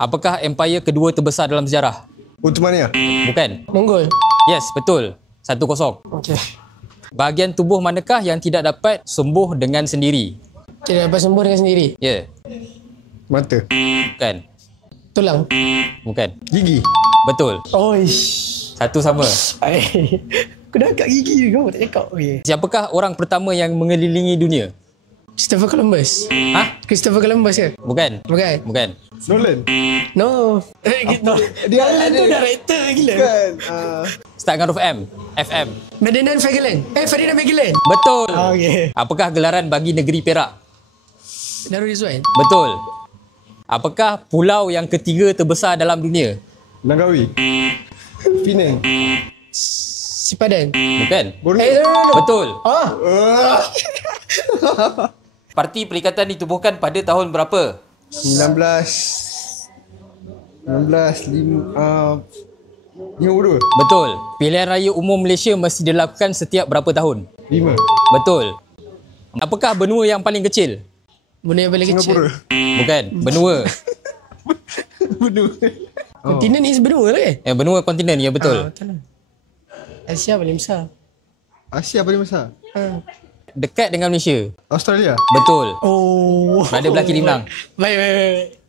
Apakah empire kedua terbesar dalam sejarah? Ottomania. Bukan. Mongol. Yes, betul. 1-0. Okey. Bahagian tubuh manakah yang tidak dapat sembuh dengan sendiri? Tidak dapat sembuh dengan sendiri. Ya. Mata. Bukan. Tulang. Bukan. Gigi. Betul. Oish. 1 sama. Aku dah angkat gigi kau tak cakap. Okey. Siapakah orang pertama yang mengelilingi dunia? Christopher Columbus. Hah? Christopher Columbus ke? Bukan. Bukan. Bukan. Nolan. No. Gitu. Dia Tu director gila. kan. Start dengan huruf M. FM. Ferdinand Magellan. Betul. Okey. Apakah gelaran bagi negeri Perak? Darul Rizwan. Betul. Apakah pulau yang ketiga terbesar dalam dunia? Langkawi. Penang. Sipadan. Bukan. Borneo. Betul. Ah. Parti Perikatan ditubuhkan pada tahun berapa? 52. Betul. Pilihan raya umum Malaysia mesti dilakukan setiap berapa tahun? 5. Betul. Apakah benua yang paling kecil? Benda yang paling Singapura. kecil. Bukan. Benua. Benua. Kontinen ni benua lah ke? Benua kontinen, ya betul. Betul lah. Asia paling besar. Asia paling besar. Dekat dengan Malaysia. Australia. Betul. Oh. Berada belah kiri menang. Baik.